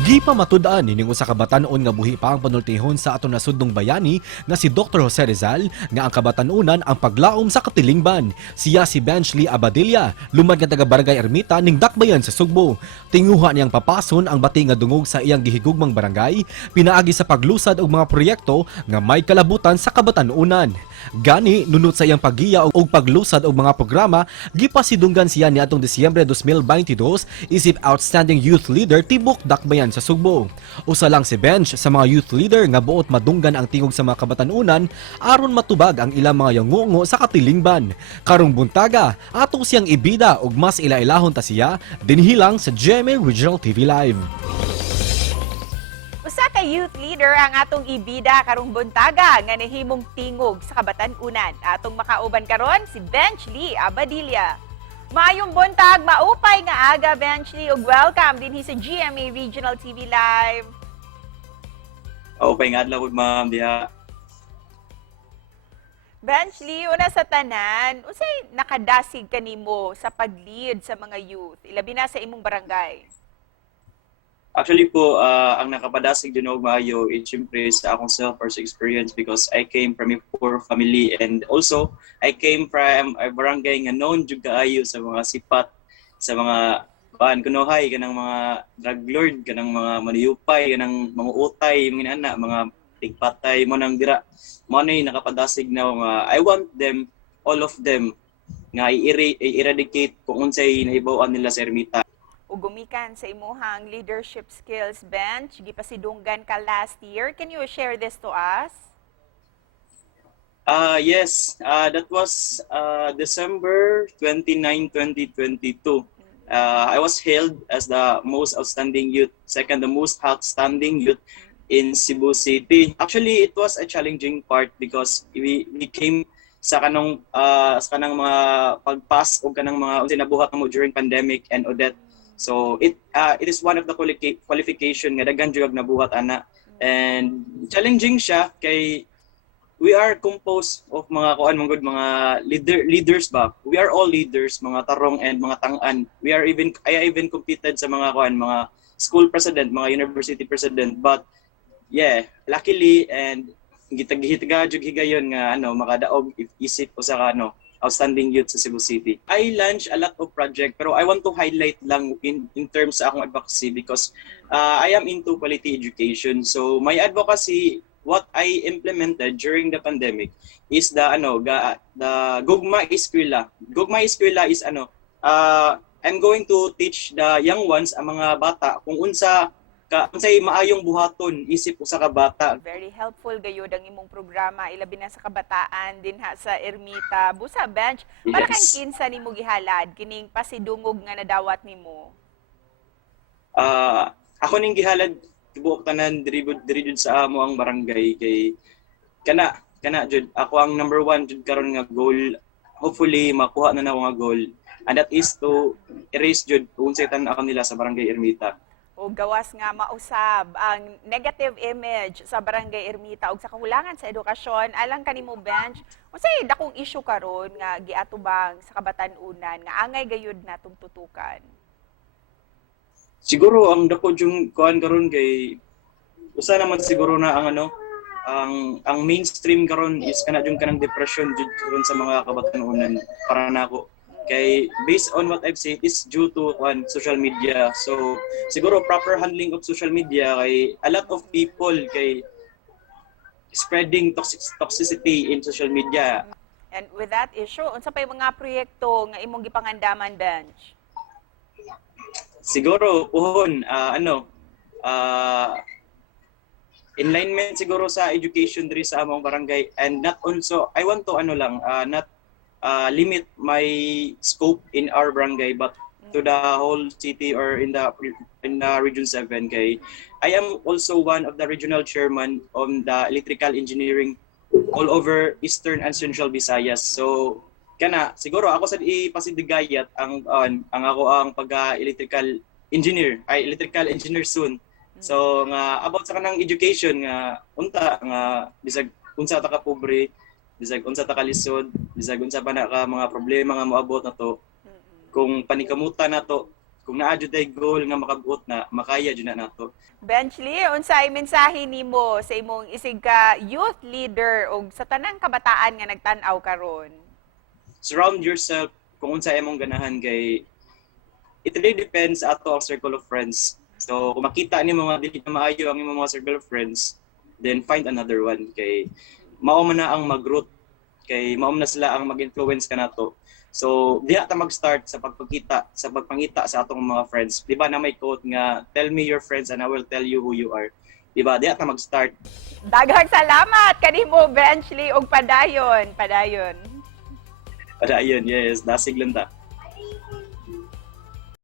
Gipamatud-an nining usa ka batan-on nga buhi pa ang panultihon sa aton nasudnong bayani nga si Dr. Jose Rizal nga ang kabatanunan ang paglaom sa katilingban. Siya si Benchley Abadilla, lumad nga taga Barangay Ermita ning Dakbayan sa Sugbo. Tinguha niyang papason ang bati nga dungog sa iyang gihigugmang barangay, pinaagi sa paglusad og mga proyekto nga may kalabutan sa kabatanunan. Gani nunot sa iyang paggiya og paglusad og mga programa, gipasidunggan siya niadtong Disyembre 2022 isip Outstanding Youth Leader tibok Dakbayan sa Sugbo. Usa lang si Bench sa mga youth leader nga buot madunggan ang tingog sa mga kabatanunan aron matubag ang ilang mga yangungo sa katilingban. Karong buntaga, ato siyang ibida og mas ilailahon ta siya dinhilang sa GMA Regional TV Live. Usa ka youth leader ang atong ibida karong buntaga nga nahimong tingog sa kabatan-unan. Atong makauban karon si Benchley Abadilla. Maayong buntag, maupay nga aga Benchley ug welcome dinhi sa GMA Regional TV Live. Maupay nga adlaw ma'am diha. Benchley, una sa tanan, unsay nakadasig kanimo sa pag-lead sa mga youth, ilabi na sa imong barangay? Actually po, ang nakapadasig din og maayo is syempre sa akong self-first experience because I came from a poor family and also I came from a barangay nga known jud kaayo sa mga sipat, sa mga kunuhay, kanang mga drug lord, kanang mga maniyupay, kanang mga utay, mga ana, mga tigpatay mo nang dira. Mo nay nakapadasig na nga I want them, all of them, nga i-eradicate kung unsay nahibaw-an nila sa ermita. Ug gumikan sa imuhang leadership skills bench, gipasidunggan ka last year. Can you share this to us? Yes, that was December 29, 2022. I was hailed as the most outstanding youth, second the most outstanding youth in Cebu City. Actually, it was a challenging part because we came sa kanang mga pagpas o kanang mga sinabuhat mo during pandemic and Odette. So it is one of the qualification nga daghan jud nabuhat ana, and challenging siya kay we are composed of mga mga leaders ba. We are all leaders, mga tarong and mga tang-an. I even competed sa mga mga school president, mga university president, but yeah, luckily and gitag-hitiga jud higayon nga makadaog isip ko sa outstanding youth sa Cebu City. I launched a lot of project pero I want to highlight lang in terms sa akong advocacy because I am into quality education. So my advocacy, what I implemented during the pandemic is the Gugma Eskwela. Gugma Eskwela is I'm going to teach the young ones, ang mga bata, kung unsay maayong buhaton isip usa ka bata. Very helpful gayud ang imong programa, ilabi na sa kabataan dinha sa Ermita. Busa bench, para kang kinsa nimo gihalad kining pasidungog nga nadawat nimo? Ako ning gihalad tibuok tanan diri jud sa amo ang barangay kay kana jud ako ang number 1 jud karon nga goal. Hopefully makuha na ako nga goal, and that is to erase jud unsay tan-aw nila sa barangay Ermita. O gawas nga mausab ang negative image sa Barangay Ermita ug sa kahulangan sa edukasyon alang kanimo bench. Unsay dakong issue karon nga giatubang sa kabatan-unan nga angay gayud natong tutukan? Siguro ang dako jung kuan karon kay usa naman siguro na ang mainstream karon is kanang depression jud karon sa mga kabatan-unan para nako. Kay based on what I've seen is due to social media. So siguro proper handling of social media kay a lot of people kay spreading toxicity in social media. And with that issue, unsa pay mga proyekto nga imong gipangandaman bench? Siguro puhon enlightenment siguro sa education diri sa among barangay, and not also I want to not limit my scope in our barangay but to the whole city or in the Region 7 kay I am also one of the regional chairman on the electrical engineering all over Eastern and Central Visayas. So siguro ako sa ipasidigayat ang ako ang electrical engineer soon. So nga about sa kanang education nga unta nga bisag unsa ta ka pobre, bisag unsa ta kalisod, bisag unsa pa na ka mga problema nga moabot na to, kung panikamutan na to, kung naa jud ay goal nga makabuot na, makaya jud na nato. Benchley, unsay mensahe nimo sa imong isig ka youth leader o sa tanang kabataan nga nagtan-aw karon? Surround yourself kung unsa imong ganahan kay it really depends sa ato ang circle of friends. So kung makita ni mga dili na maayo ang imong mga circle of friends, then find another one kay mao man na ang mag-root kay mao man na sila ang mag-influence kanato. So diha ta mag-start sa pagpangita sa atong mga friends. Di ba na may quote nga tell me your friends and I will tell you who you are. Di ba? Diha ta mag-start. Daghang salamat kanimo Benchley og padayon. Para ayun, yes, dasig lang ta.